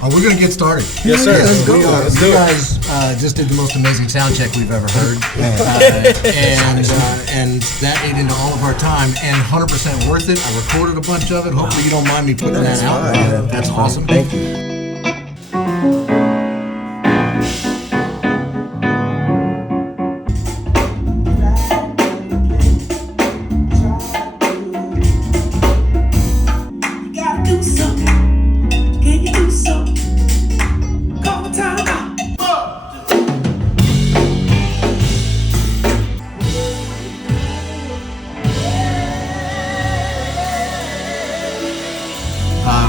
Oh, we're going to get started. Yes, sir. Let's go. Let's do you it. guys just did the most amazing sound check we've ever heard. And that ate into all of our time, and 100% worth it. I recorded a bunch of it. Hopefully you don't mind me putting that out. That's awesome. Thank you.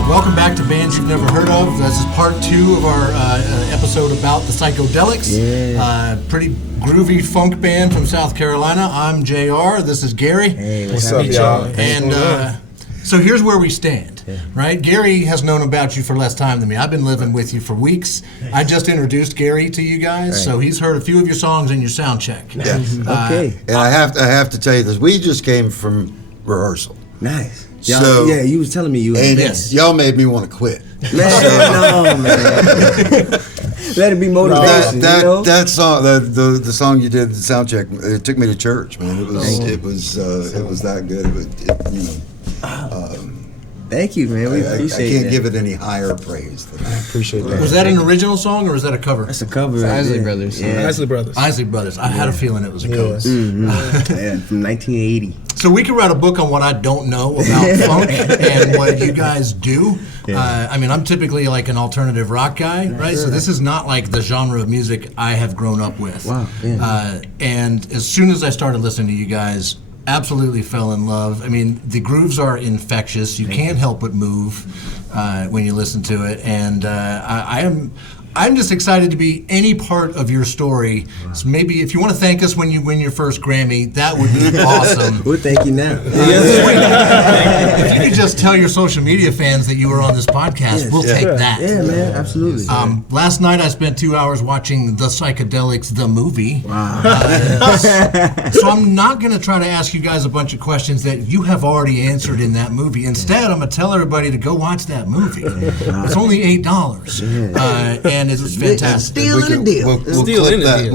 Welcome back to Bands You've Never Heard Of. This is part 2 of our episode about the Psycodelics. Yeah. Pretty groovy funk band from South Carolina. I'm JR. This is Gary. Hey, What's up, y'all? And so here's where we stand, right? Gary has known about you for less time than me. I've been living with you for weeks. I just introduced Gary to you guys, so he's heard a few of your songs in your sound check. Yeah. Okay. And I have to tell you this. We just came from rehearsal. Nice. Y'all, So- yeah, you was telling me you. And Yes. y'all made me want to quit. No, man. Let it be motivation. That song, the song you did, the sound check, it took me to church, man. It was that good. Thank you, man. We I appreciate can't that. give it any higher praise than that. Appreciate that. Was that an original song or was that a cover? That's a cover. Isley Brothers. Yeah. Isley Brothers. Isley Brothers. I had a feeling it was a cover. Yeah, from 1980. So we could write a book on what I don't know about funk and what you guys do. I mean, I'm typically like an alternative rock guy, right? So this is not like the genre of music I have grown up with. Wow, yeah. And as soon as I started listening to you guys, absolutely fell in love. I mean, the grooves are infectious. You can't help but move when you listen to it. And I'm just excited to be any part of your story. So maybe if you want to thank us when you win your first Grammy, that would be awesome. We'll thank you now. If you could just tell your social media fans that you were on this podcast, we'll take that. Yeah, man, absolutely. Last night I spent 2 hours watching The Psychedelics, the movie. Wow. So I'm not going to try to ask you guys a bunch of questions that you have already answered in that movie. Instead, I'm going to tell everybody to go watch that movie. It's only $8. And it's fantastic. Still in the deal. We'll Still clip in the that. deal.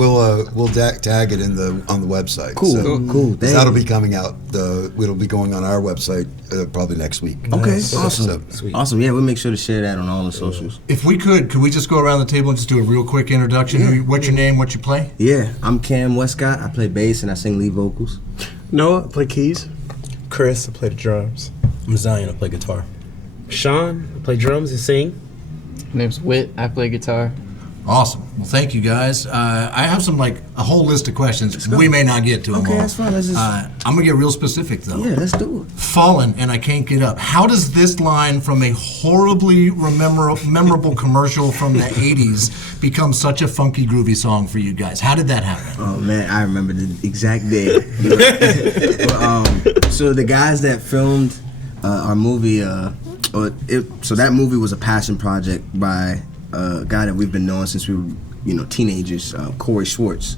We'll tag it on the website. Cool, cool. Thank That'll you. be coming out. It'll be going on our website probably next week. Okay, So- awesome. Awesome. Yeah, we'll make sure to share that on all the socials. If we could we just go around the table and just do a real quick introduction? What's your name? What you play? Yeah, I'm Cam Westcott. I play bass and I sing lead vocals. Noah, I play keys. Chris, I play the drums. I'm Zion, I play guitar. Sean, I play drums and sing. My name's Whit. I play guitar. Awesome. Well, thank you guys. I have a whole list of questions. We may not get to them all. Okay, that's fine. Let's just. I'm going to get real specific, though. Yeah, let's do it. Fallen and I Can't Get Up. How does this line from a horribly memorable commercial from the 80s become such a funky, groovy song for you guys? How did that happen? Oh man, I remember the exact day. So the guys that filmed our movie, so that movie was a passion project by a guy that we've been knowing since we were, teenagers, Corey Schwartz,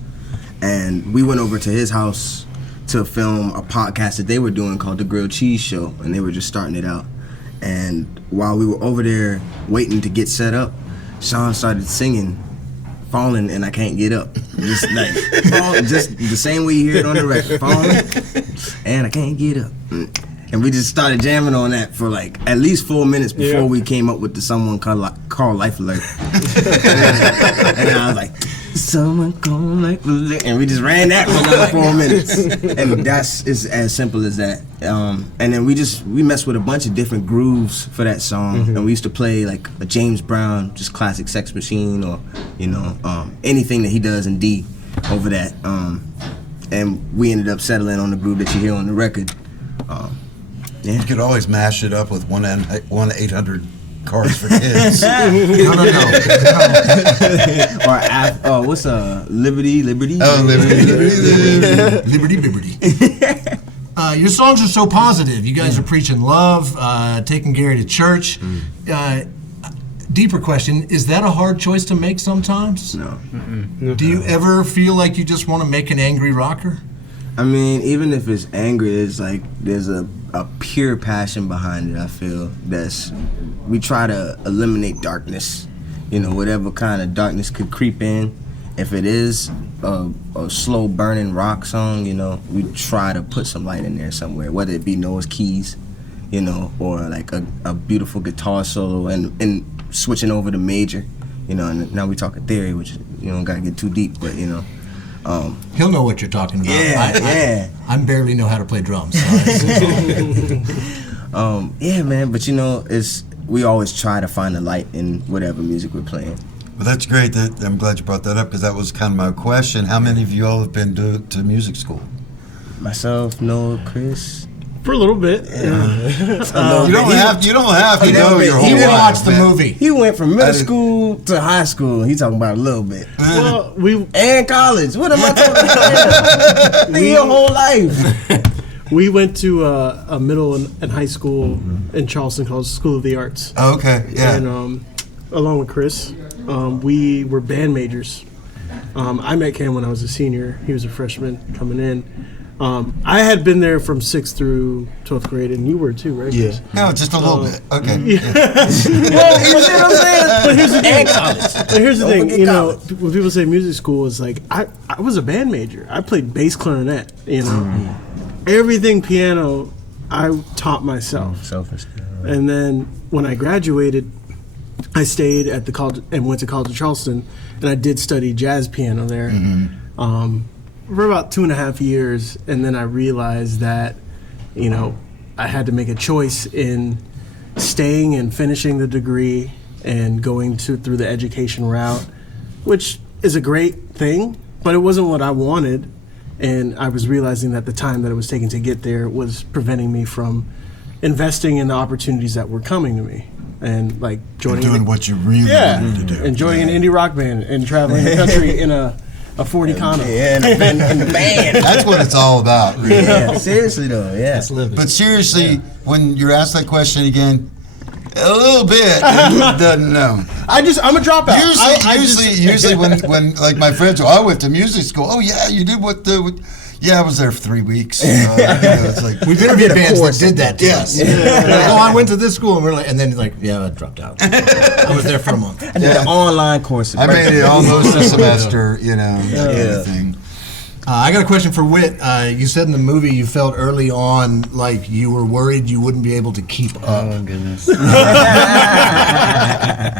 and we went over to his house to film a podcast that they were doing called The Grilled Cheese Show, and they were just starting it out. And while we were over there waiting to get set up, Sean started singing Falling and I Can't Get Up. Just like, just the same way you hear it on the record. Falling and I Can't Get Up. And we just started jamming on that for like at least 4 minutes before we came up with the Someone Call Life Alert. And I was like, Someone Call Life Alert. And we just ran that for another 4 minutes. And that's as simple as that. And then we messed with a bunch of different grooves for that song. And we used to play like a James Brown, just classic Sex Machine, or anything that he does in D over that. And we ended up settling on the groove that you hear on the record. You could always mash it up with 1-800 Cards for Kids. No. Or what's Liberty? Oh, Liberty. Your songs are so positive. You guys are preaching love, taking Gary to church. Deeper question, is that a hard choice to make sometimes? No. Do you ever feel like you just want to make an angry rocker? I mean, even if it's angry, it's like there's a a pure passion behind it. I feel we try to eliminate darkness. You know, whatever kind of darkness could creep in. If it is a slow burning rock song, you know, we try to put some light in there somewhere, whether it be Noah's keys, you know, or like a beautiful guitar solo and switching over to major, you know, and now we talking theory, which you don't gotta get too deep, but you know. He'll know what you're talking about. Yeah, I barely know how to play drums. So yeah, man, but you know, we always try to find the light in whatever music we're playing. Well, that's great. I'm glad you brought that up because that was kind of my question. How many of you all have been to music school? Myself, Noah, Chris. For a little bit. You don't have to know your whole he didn't life, watch the man. movie. He went from middle school to high school. He talking about a little bit. Well, And college. What am I talking about? Nigga, your whole life. we went to a middle and high school in Charleston called School of the Arts. Oh, okay, yeah. And along with Chris, we were band majors. I met Cam when I was a senior. He was a freshman coming in. I had been there from 6th through 12th grade, and you were too, right? Yeah. Chris? No, just a little bit. Okay. Well, you see what I'm saying? But here's the thing. And college. But here's the Don't thing. forget You know, college. when people say music school, it's like I was a band major. I played bass clarinet. You know, everything piano I taught myself. Selfish. And then when I graduated, I stayed at the college and went to College of Charleston, and I did study jazz piano there for about 2.5 years. And then I realized that, you know, I had to make a choice in staying and finishing the degree and going through the education route, which is a great thing, but it wasn't what I wanted. And I was realizing that the time that it was taking to get there was preventing me from investing in the opportunities that were coming to me. And like joining Doing what you really wanted to do. and joining an indie rock band and traveling the country in a 40 Econo. Yeah, and the band. That's what it's all about, really. Yeah, seriously though, yeah. That's living. But seriously, when you're asked that question again, a little bit, doesn't know. I'm a dropout. Usually when like my friends go, I went to music school. Oh yeah, you did what? Yeah, I was there for 3 weeks. It's like We've interviewed bands that did that to Yes. us. Like, oh, I went to this school, and we're like, and then like, yeah, I dropped out. I was there for a month. I did the online course. I made it almost a semester, you know, that kind of thing. I got a question for Whit. You said in the movie you felt early on like you were worried you wouldn't be able to keep up. Oh goodness.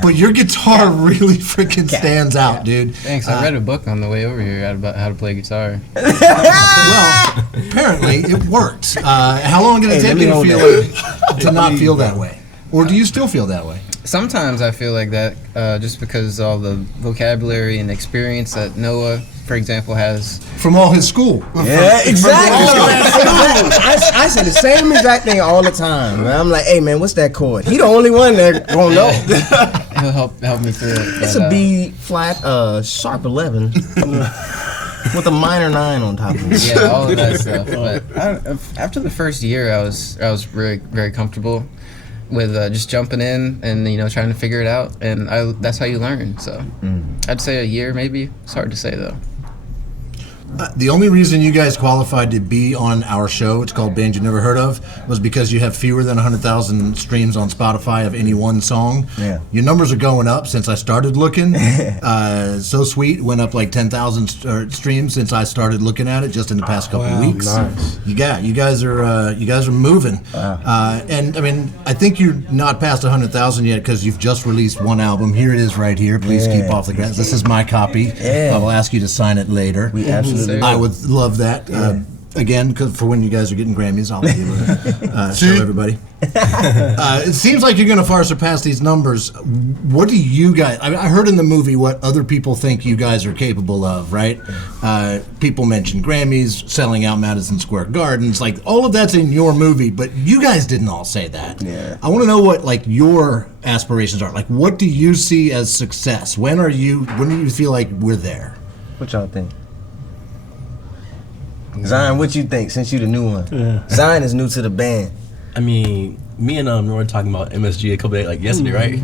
But your guitar really freaking stands out, dude. Thanks. I read a book on the way over here about how to play guitar. Well, apparently it worked. How long did it take you to not feel that way? Or do you still feel that way? Sometimes I feel like that, just because all the vocabulary and experience that Noah, for example, has. From all his school. Yeah, exactly. I say the same exact thing all the time. Man. I'm like, hey man, what's that chord? He the only one that gonna know. He'll help me through it. It's a B flat, sharp 11 with a minor 9 on top of it. Yeah, all of that stuff. But after the first year, I was very, very comfortable with just jumping in and trying to figure it out, and that's how you learn. So I'd say a year maybe. It's hard to say though. The only reason you guys qualified to be on our show, it's called Bands You Never Heard Of, was because you have fewer than 100,000 streams on Spotify of any one song. Yeah. Your numbers are going up since I started looking. So Sweet went up like 10,000 streams since I started looking at it just in the past couple of weeks. Nice. You guys are moving. And I mean, I think you're not past 100,000 yet because you've just released one album. Here it is right here. Please keep off the grass. This is my copy. Yeah. I will ask you to sign it later. We absolutely. I would love that. Again, because for when you guys are getting Grammys, I'll be able to show everybody. It seems like you're going to far surpass these numbers. What do you guys? I heard in the movie what other people think you guys are capable of, right? People mentioned Grammys, selling out Madison Square Gardens, like all of that's in your movie, but you guys didn't all say that. Yeah. I want to know what like your aspirations are. Like, what do you see as success? When do you feel like we're there? What y'all think? Zion, what you think since you the new one? Yeah. Zion is new to the band. I mean, me and we were talking about MSG a couple days, like yesterday, right?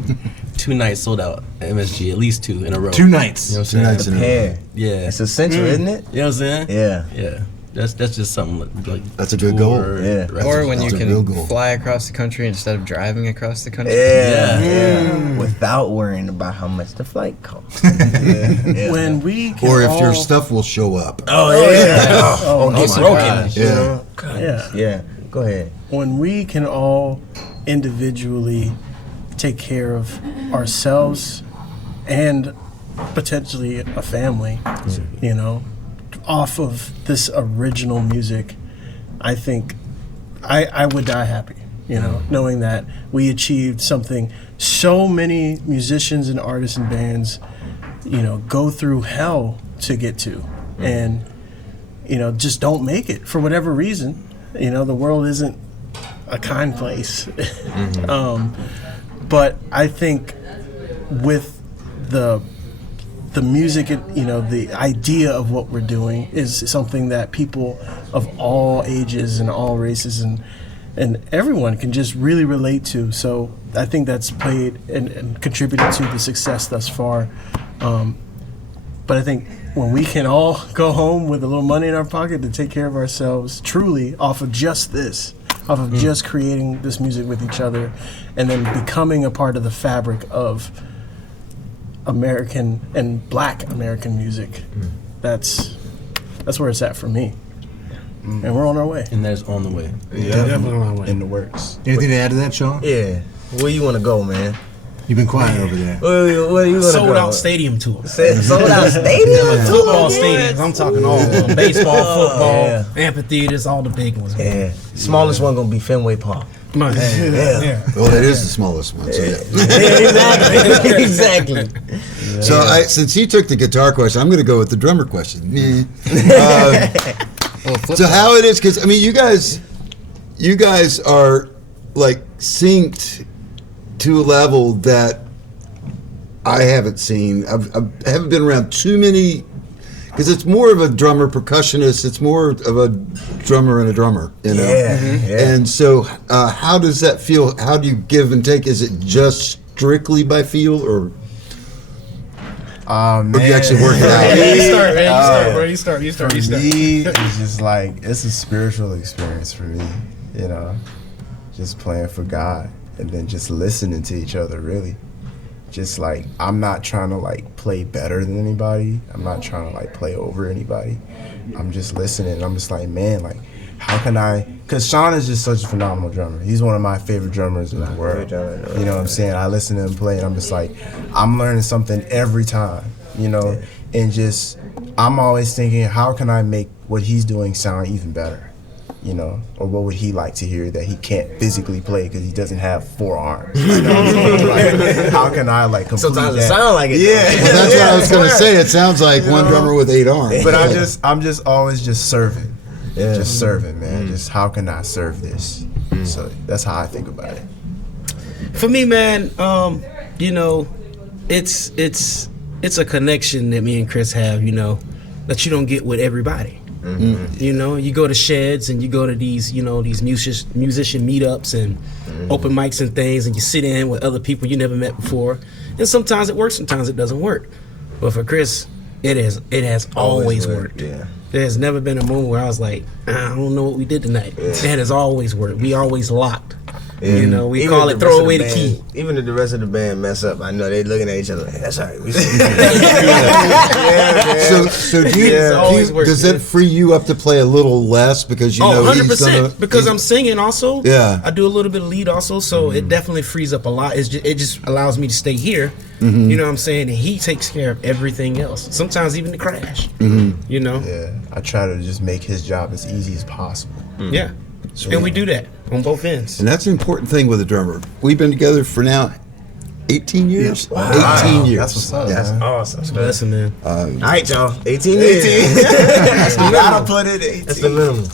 2 nights sold out at MSG, at least 2 in a row. 2 nights. You know what I'm saying? Nights in a row. Hair. Yeah. It's essential, isn't it? You know what I'm saying? Yeah. Yeah. That's just something like That's a good goal. Yeah. Or when you That's a real can goal. fly across the country instead of driving across the country. Yeah. Without worrying about how much the flight costs. Yeah. When we can Or if all, your stuff will show up. Oh yeah. oh, Get my broken. gosh. You know? Yeah. Yeah. Go ahead. When we can all individually take care of ourselves and potentially a family, you know, off of this original music, I think I would die happy, you know, knowing that we achieved something so many musicians and artists and bands, you know, go through hell to get to, and, you know, just don't make it for whatever reason. You know, the world isn't a kind place. But I think with the music, you know, the idea of what we're doing is something that people of all ages and all races and everyone can just really relate to. So I think that's played and contributed to the success thus far. But I think when we can all go home with a little money in our pocket to take care of ourselves truly off of just this, off of just creating this music with each other, and then becoming a part of the fabric of American and Black American music, that's where it's at for me. And we're on our way. and that's on the way. Definitely on my way. In the works. Anything to add to that, Sean? Yeah. Where you want to go, man? You've been quiet over there. Where you want to go? Sold out stadium tour. Sold out stadium. Football stadiums. I'm talking all of them. Baseball, football, yeah. amphitheaters, all the big ones. Man. Yeah. Smallest one gonna be Fenway Park. Man. Yeah. Well, that is the smallest one. So, yeah. Exactly. Exactly. So since he took the guitar question, I'm going to go with the drummer question. So how it is, because I mean, you guys are like synced to a level that I haven't seen. I haven't been around too many, because it's more of a drummer percussionist. It's more of a drummer and a drummer, you know. Yeah. And so, how does that feel? How do you give and take? Is it just strictly by feel, or Man. do you actually work it out? You start, man. You start, bro. You start. For me, it's just like, it's a spiritual experience for me, you know, just playing for God and then just listening to each other, really. Just like, I'm not trying to like play better than anybody. I'm not trying to like play over anybody. I'm just listening. And I'm just like, man, like, how can I, because Sean is just such a phenomenal drummer. He's one of my favorite drummers in the world. You know what I'm saying? I listen to him play and I'm just like, I'm learning something every time, you know? And just, I'm always thinking, how can I make what he's doing sound even better? You know, or what would he like to hear that he can't physically play because he doesn't have 4 arms? You know what I'm saying? Like, how can I like complete Sometimes that? it sound like it. Yeah. Well, that's what I was going to say. It sounds like one drummer with 8 arms. But I'm just always just serving. Just serving, man. Just how can I serve this? So that's how I think about it. For me, man, you know, it's a connection that me and Chris have, you know, that you don't get with everybody. You know, you go to sheds and you go to these, you know, these musician meetups and open mics and things, and you sit in with other people you never met before. And sometimes it works, sometimes it doesn't work. But for Chris, it has always worked. Yeah. There has never been a moment where I was like, I don't know what we did tonight. That has always worked. We always locked. You know, we Even call if it the throw rest of away the the band- key. Even if the rest of the band mess up, I know they looking at each other like, that's all right. So do you, always works, does man. that free you up to play a little less because you know 100%. he's gonna, Because I'm singing also. Yeah. I do a little bit of lead also, so it definitely frees up a lot. It just allows me to stay here. You know what I'm saying? And he takes care of everything else. Sometimes even the crash. You know? Yeah, I try to just make his job as easy as possible. Yeah. And we do that on both ends. and that's an important thing with a drummer. We've been together for now 18 years. 18 years. That's what's up, That's man. awesome. Listen, man. All right, y'all. 18 years. That's the Gotta minimum. put it 18. That's the minimum.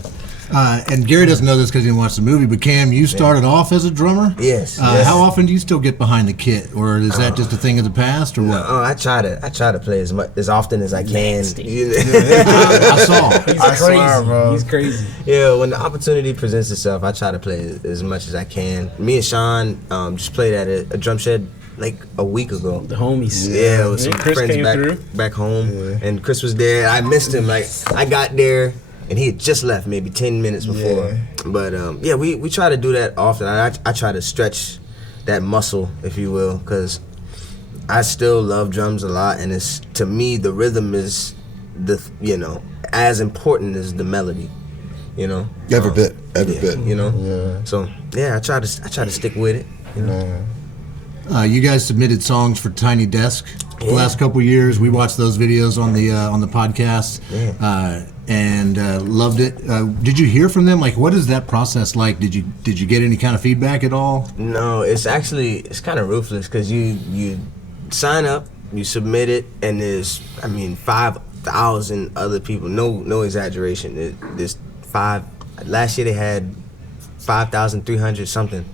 And Gary doesn't know this because he didn't watch the movie, but Cam, you started off as a drummer? Yes. How often do you still get behind the kit, or is that just a thing of the past, or what? I try to play as often as I can. I saw. I swear, bro. He's crazy. Yeah, when the opportunity presents itself, I try to play as much as I can. Me and Sean just played at a drum shed like a week ago. The homies. Yeah, with some Chris friends came through. back home, and Chris was there. I missed him. Like I got there, and he had just left maybe 10 minutes before. Yeah. But yeah, we try to do that often. I try to stretch that muscle, if you will, because I still love drums a lot, and it's, to me, the rhythm is as important as the melody. Every bit. Yeah. So yeah, I try to stick with it. You guys submitted songs for Tiny Desk the last couple years. We watched those videos on the podcast, and loved it. Did you hear from them? Like, what is that process like? Did you get any kind of feedback at all? No, it's kind of ruthless, because you sign up, you submit it, and there's 5,000 other people. No exaggeration. There's last year they had 5,300 something.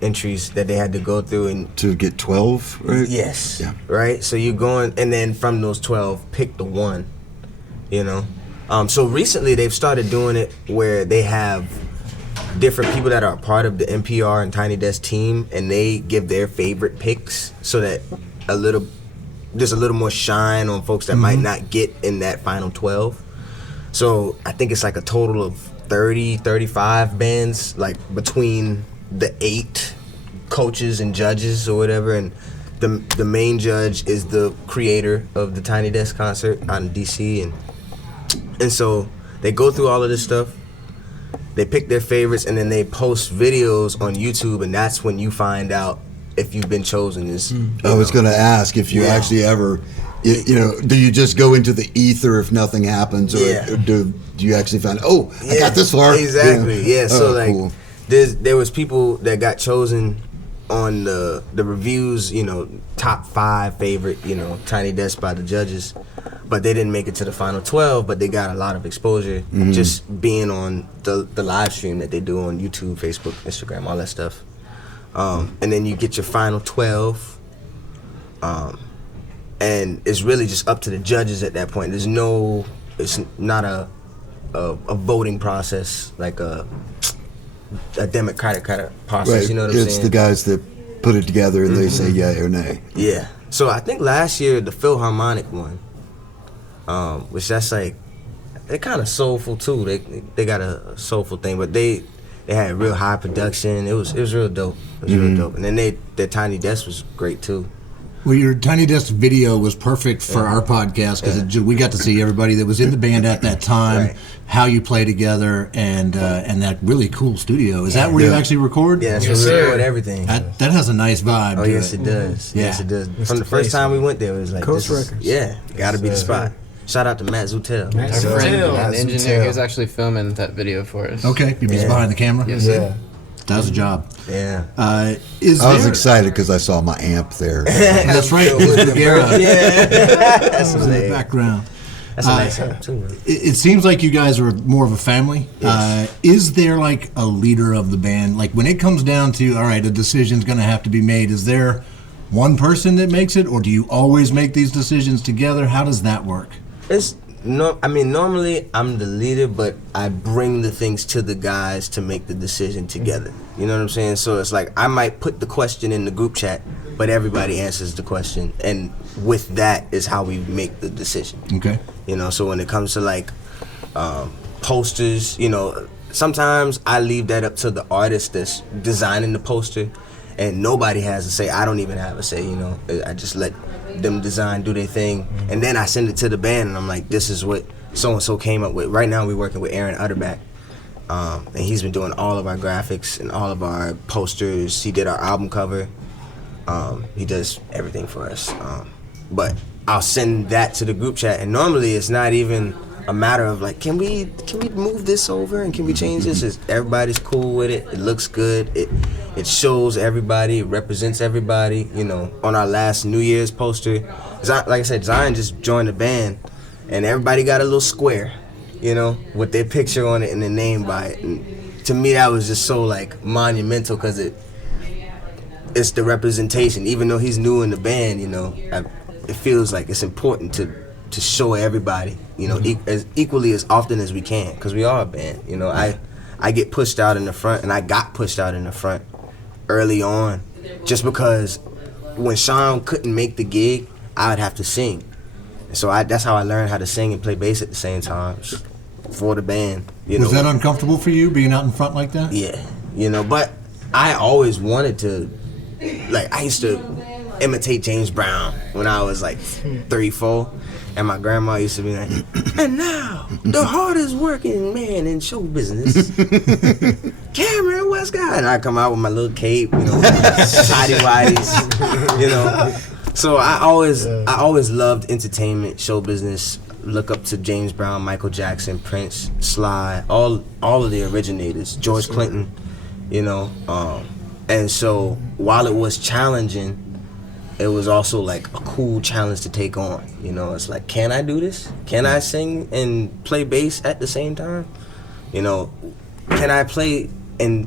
Entries that they had to go through, and to get 12, right? Yes. Yeah. Right. So you're going, and then from those 12, pick the one. So recently they've started doing it where they have different people that are a part of the NPR and Tiny Desk team, and they give their favorite picks, so that there's a little more shine on folks that might not get in that final 12. So I think it's like a total of 35 bands, like between the 8 coaches and judges or whatever, and the main judge is the creator of the Tiny Desk concert out in DC, and so they go through all of this stuff, they pick their favorites, and then they post videos on YouTube, and that's when you find out if you've been chosen. I was going to ask if you actually ever, do you just go into the ether if nothing happens, or do you actually find, I got this far? Exactly. Yeah. So cool. There was people that got chosen on the reviews, top 5 favorite, Tiny Desk by the judges, but they didn't make it to the final 12, but they got a lot of exposure just being on the live stream that they do on YouTube, Facebook, Instagram, all that stuff. And then you get your final 12, and it's really just up to the judges at that point. It's not a voting process like a democratic kind of process, Right. You know what I'm saying? It's the guys that put it together and they say yay or nay. Yeah. So I think last year the Philharmonic won, which that's like, they're kind of soulful too. They got a soulful thing, but they had real high production. It was real dope. Real dope. And then their Tiny Desk was great too. Well, your Tiny Desk video was perfect for our podcast, because we got to see everybody that was in the band at that time, how you play together, and that really cool studio. Is that where you actually record? Yeah, that's where we record everything. That has a nice vibe. Oh, to yes, it does. Yeah. Yes, it does. From the first time we went there, it was like, Coast Records. Gotta be the spot. Shout out to Matt Zutel. Our friend, Zutel. an engineer, he was actually filming that video for us. Okay, you're just behind the camera? Yes, sir. Does a job. Yeah. I was excited because I saw my amp there. That's right. It's Bagheera. That's in the hilarious. background. That's a nice amp too, man. It seems like you guys are more of a family. Yes. Is there like a leader of the band? Like when it comes down to, all right, a decision's going to have to be made, is there one person that makes it, or do you always make these decisions together? How does that work? Normally I'm the leader, but I bring the things to the guys to make the decision together. You know what I'm saying? So it's like I might put the question in the group chat, but everybody answers the question, and with that is how we make the decision. Okay. So when it comes to like posters, sometimes I leave that up to the artist that's designing the poster, and nobody has a say. I don't even have a say. I just let them design, do their thing, and then I send it to the band, and I'm like, this is what so and so came up with. Right now we're working with Aaron Utterback, and he's been doing all of our graphics and all of our posters. He did our album cover. He does everything for us. But I'll send that to the group chat, and normally it's not even a matter of like, can we move this over and can we change this? It's, everybody's cool with it. It looks good. It shows everybody. It represents everybody. On our last New Year's poster, like I said, Zion just joined the band, and everybody got a little square, with their picture on it and their name by it. And to me, that was just so like monumental, because it's the representation. Even though he's new in the band, it feels like it's important to show everybody, as equally as often as we can, because we are a band. I get pushed out in the front, and I got pushed out in the front early on, just because when Sean couldn't make the gig, I would have to sing, So that's how I learned how to sing and play bass at the same time for the band. Was that uncomfortable for you, being out in front like that? Yeah, but I always wanted to, like, I used to imitate James Brown when I was like 3, 4, and my grandma used to be like, and now the hardest working man in show business, Cameron Westcott, and I come out with my little cape, tidy whities, So I always loved entertainment, show business. Look up to James Brown, Michael Jackson, Prince, Sly, all of the originators, George Clinton, and so while it was challenging, it was also like a cool challenge to take on. It's like, can I do this? Can I sing and play bass at the same time? Can I play and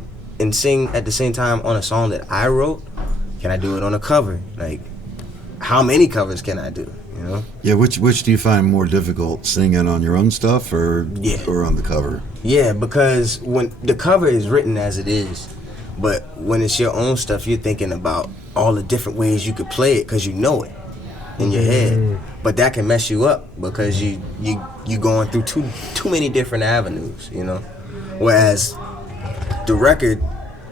sing at the same time on a song that I wrote? Can I do it on a cover? Like, how many covers can I do? Yeah, which do you find more difficult, singing on your own stuff or on the cover? Yeah, because when the cover is written as it is, but when it's your own stuff, you're thinking about all the different ways you could play it because you know it in your head. But that can mess you up because you going through too many different avenues, Whereas the record,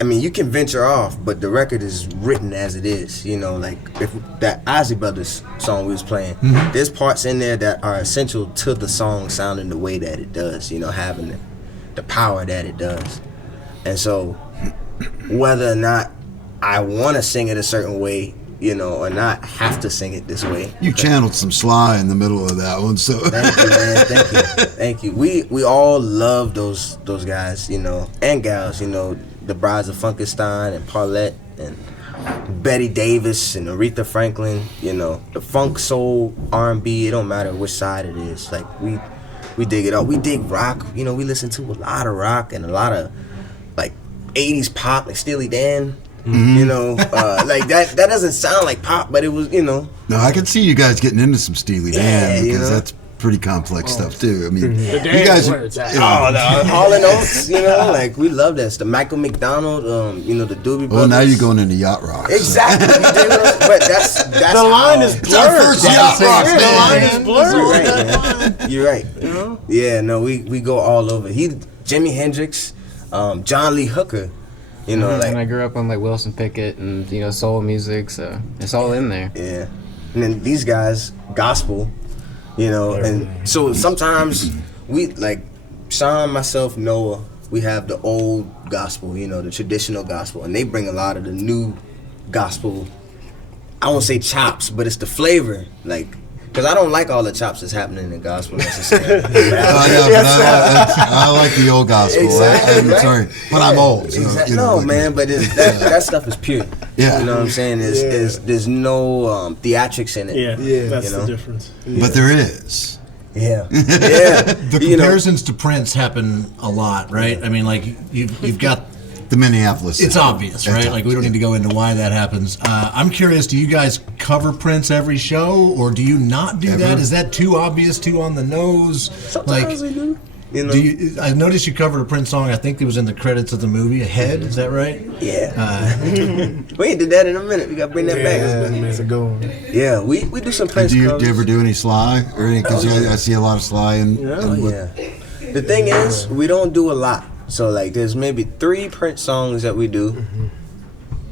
I mean, you can venture off, but the record is written as it is, like if that Ozzy Brothers song we was playing, there's parts in there that are essential to the song sounding the way that it does, having the power that it does. And so whether or not I want to sing it a certain way, or not have to sing it this way. You channeled some Sly in the middle of that one, so. Thank you, man. Thank you. We all love those guys, and gals, the Brides of Funkenstein and Paulette and Betty Davis and Aretha Franklin, the funk, soul, R&B, it don't matter which side it is. Like, we dig it all. We dig rock, we listen to a lot of rock and a lot of, like, 80s pop, like Steely Dan. Like that doesn't sound like pop, but it was, No, I can see you guys getting into some Steely Dan because that's pretty complex stuff too. I mean, you guys the Hall & Oates, like we love that stuff. Michael McDonald, the Doobie Brothers. Well, now you're going into yacht rock. Exactly, but that's the line is blurred. Our first yacht rock. The line is blurred. You're right. Yeah, no, we go all over. Jimi Hendrix, John Lee Hooker. And I grew up on like Wilson Pickett and soul music, so it's all in there. Yeah, and then these guys gospel, and so sometimes we like Sean, myself, Noah. We have the old gospel, the traditional gospel, and they bring a lot of the new gospel. I won't say chops, but it's the flavor, like. Because I don't like all the chops that's happening in the gospel necessarily. I like the old gospel. Exactly, I'm sorry, but I'm old. So, man, but that stuff is pure. Yeah. You know what I'm saying? There's no theatrics in it. Yeah, that's the difference. But there is. Yeah. The comparisons to Prince happen a lot, right? I mean, like, you've got... The Minneapolis. It's obvious, right? Like, we don't need to go into why that happens. I'm curious, do you guys cover Prince every show, or do you not do that? Is that too obvious, too on the nose? Sometimes we do. I noticed you covered a Prince song, I think it was in the credits of the movie, Ahead, is that right? Yeah. We ain't did that in a minute. We got to bring that back. It's a good one. Yeah, we do some Prince Do you covers. ever do any Sly? Or any? Because I see a lot of Sly. Yeah. The thing is, we don't do a lot. So, like, there's maybe 3 Prince songs that we do,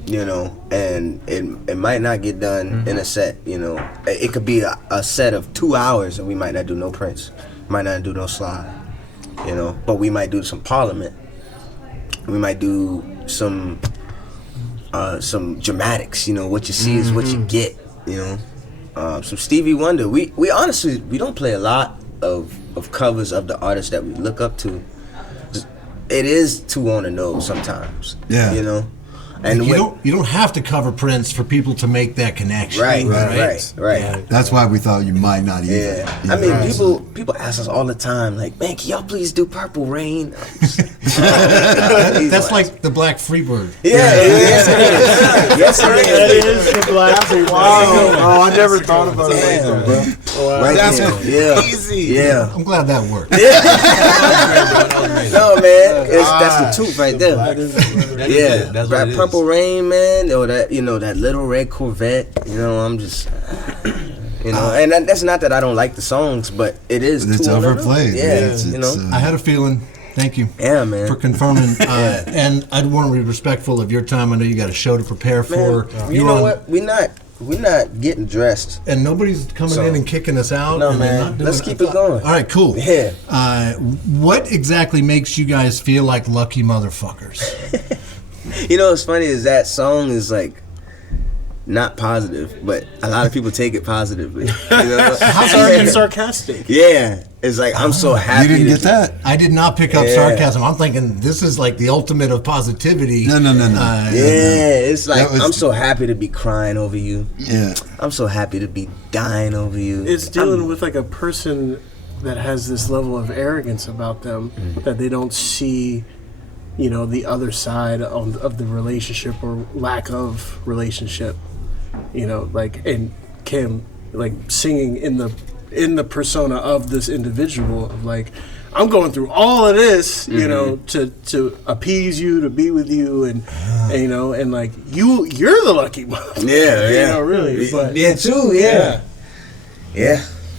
and it might not get done in a set, It could be a set of 2 hours, and we might not do no Prince. Might not do no Sly, But we might do some Parliament. We might do some dramatics, what you see is what you get, Some Stevie Wonder. We honestly, we don't play a lot of covers of the artists that we look up to. It is too on the nose sometimes. Yeah. And you don't have to cover Prince for people to make that connection. Right. Yeah. That's why we thought you might not either. Yeah. I mean, people ask us all the time, like, man, can y'all please do Purple Rain? That's like the Black Freebird. Yes, it is the Black Freebird. Wow. I never thought about it. Wow. Right That's there. crazy. Yeah. I'm glad that worked. No, man, that's the truth right there. That's what it is. Purple Rain, man, or that that little red Corvette. I'm just You know, and that's not that I don't like the songs, but it is. It's too overplayed. Yeah, you know. I had a feeling. Thank you. Yeah, man. For confirming. And I want to be respectful of your time. I know you got a show to prepare for. Man, you know what? We're not getting dressed. And nobody's coming in and kicking us out. No, and they're man. not doing Let's keep it going. All right, cool. Yeah. What exactly makes you guys feel like lucky motherfuckers? You know what's funny is that song is like not positive, but a lot of people take it positively. You know? It's sarcastic. Yeah, it's like I'm so happy. You didn't get that? I did not pick up sarcasm. I'm thinking this is like the ultimate of positivity. No. Yeah, it's like was- I'm so happy to be crying over you. Yeah. I'm so happy to be dying over you. It's dealing with like a person that has this level of arrogance about them that they don't see, you know, the other side of the relationship or lack of relationship. You know, like, and Kim, like, singing in the persona of this individual of like, I'm going through all of this, you know, to appease you, to be with you, and you know, and like you're the lucky one. Yeah, You know, really. But yeah, too. Yeah.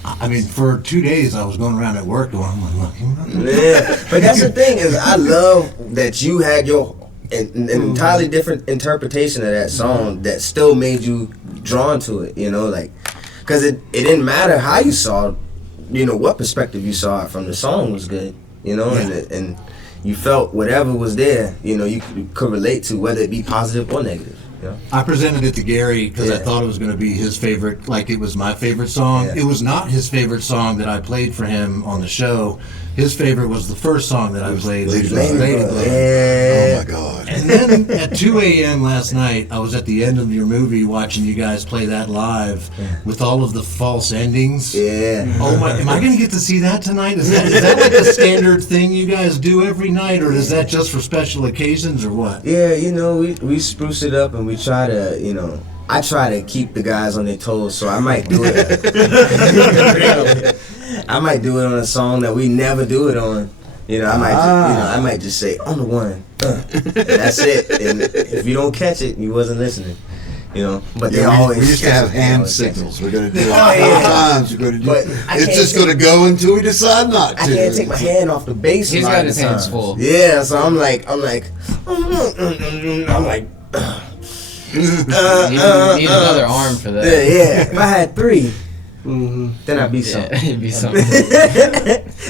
I mean, for 2 days I was going around at work going, I'm lucky motherfucker. Yeah, but that's the thing is I love that you had your an entirely different interpretation of that song that still made you drawn to it. You know, like because it didn't matter how you saw, you know, what perspective you saw it from. The song was good, you know, and you felt whatever was there, you know, you could relate to, whether it be positive or negative. Yeah. I presented it to Gary because I thought it was going to be his favorite, like it was my favorite song. Yeah. It was not his favorite song that I played for him on the show. His favorite was the first song that I played, Lady Lady Love. Love. Oh my God. And then at 2 a.m. last night, I was at the end of your movie watching you guys play that live with all of the false endings. Yeah. Oh my! Am I going to get to see that tonight? Is that like a standard thing you guys do every night, or is that just for special occasions, or what? Yeah, you know, we spruce it up and we try to, you know, I try to keep the guys on their toes, so I might do it. I might do it on a song that we never do it on. You know, I might just say on the one, and that's it. And if you don't catch it, you wasn't listening. You know, but they always. We used to catch have it. They hand always catch it. signals. We're gonna do it Oh, yeah. times. We're gonna do But it. I It's can't just take- gonna go until we decide not to. I can't take my hand off the bass. He's a lot got of his the hands times. full. Yeah, so I'm like, I'm like. You need another arm for that. Yeah. If I had three, then I'd be something. Yeah, it'd be something.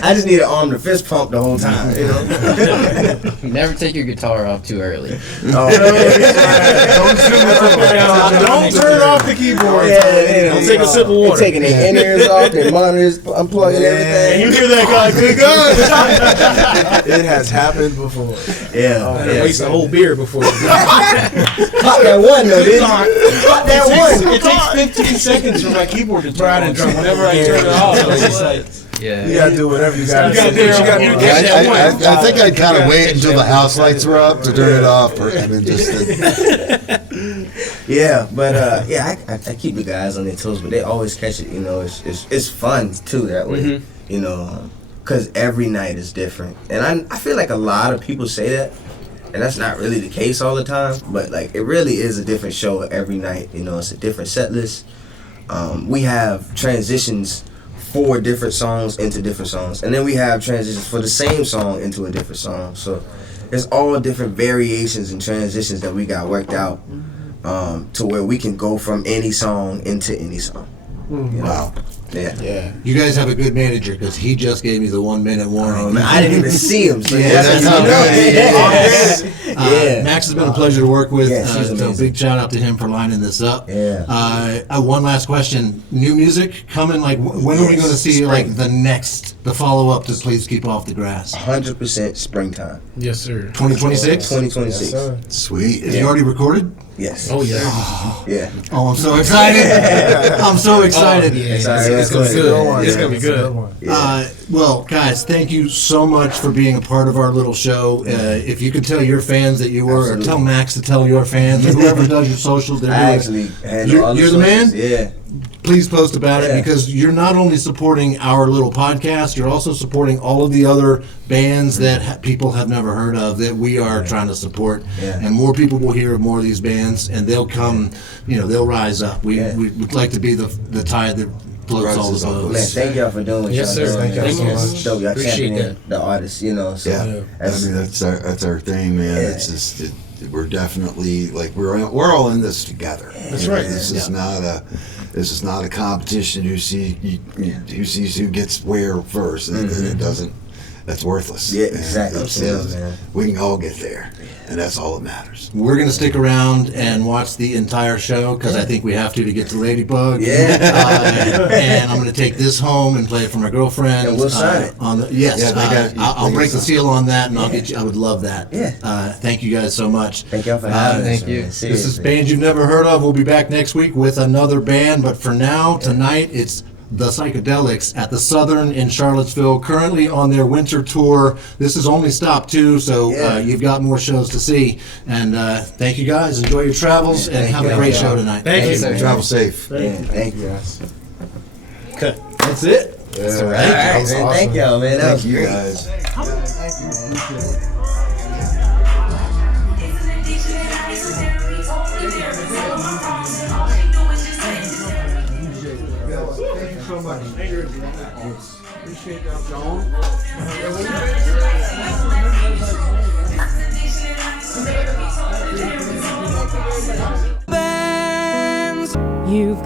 I just need an arm to fist pump the whole time, you know? Never take your guitar off too early. Don't turn off the keyboard. Don't take a sip of water. They're taking their in-ears off, their monitors, unplugging everything. You hear that guy? Good God! It has happened before. Yeah. Waste a whole beer before you Pop that one, though, dude. Pop that one. It takes 15 seconds for my keyboard to turn on. Whenever I turn it off, it's just like. Yeah. You gotta do whatever you gotta do. I think I'd kind of wait until the house lights were up to turn it off, and then just. Yeah, but I keep the guys on their toes, but they always catch it. You know, it's fun too that way. You know, because every night is different, and I feel like a lot of people say that, and that's not really the case all the time. But like, it really is a different show every night. You know, it's a different set list. We have transitions for different songs into different songs, and then we have transitions for the same song into a different song. So there's all different variations and transitions that we got worked out to where we can go from any song into any song. You know? Wow. Yeah. You guys have a good manager because he just gave me the 1 minute warning. Man, I didn't even see him. So Yeah, that's how good. Yeah. Max has been a pleasure to work with. Yeah, she's So amazing. big shout out to him for lining this up. Yeah. One last question: new music coming? Like when are we going to see like the follow up to Please Keep Off the Grass? 100% springtime. Yes, sir. 2026. 2026. sir. Sweet. Is he already recorded? Yes. Oh, yeah. Yeah. Oh, I'm so excited! I'm so excited. Yeah, It's gonna be it's good. It's gonna be good. Well, guys, thank you so much for being a part of our little show. If you could tell your fans that you were, Absolutely. or tell Max to tell your fans, or whoever does your socials, they're I doing actually handle all the You're the man? socials. Yeah. please post about it, Yeah. because you're not only supporting our little podcast, you're also supporting all of the other bands that people have never heard of that we are trying to support. Yeah. And more people will hear of more of these bands, and they'll come, they'll rise up. We'd like to be the tide that floats all the Man, boats. thank y'all for doing what Yes, y'all sir. doing. Thank y'all so much. Dope. Y'all Appreciate championing the artists, So Yeah, I mean that's our thing, man. Yeah. It's just we're definitely like we're all in this together. That's right. This is not a competition who sees who gets where first, and it doesn't. That's worthless. Yeah, exactly. Man. We can all get there, and that's all that matters. We're going to stick around and watch the entire show, because I think we have to get to Ladybug. Yeah. And I'm going to take this home and play it for my girlfriend. And we'll sign it. Yes, Yeah, I'll break the seal on that, and I'll get you. I would love that. Yeah. Thank you guys so much. Thank y'all for having us. thank you. man. This is Seriously. bands you've never heard of. We'll be back next week with another band, but for now, tonight, it's the Psychedelics at the Southern in Charlottesville, currently on their winter tour. This is only stop 2, so you've got more shows to see. And thank you guys. Enjoy your travels, and Thank have you. a great show tonight. Thank you. sir. Travel safe. Yeah, thank you. Cut. That's it. All right, man. Thank y'all, man. That was Thank you great. guys. You've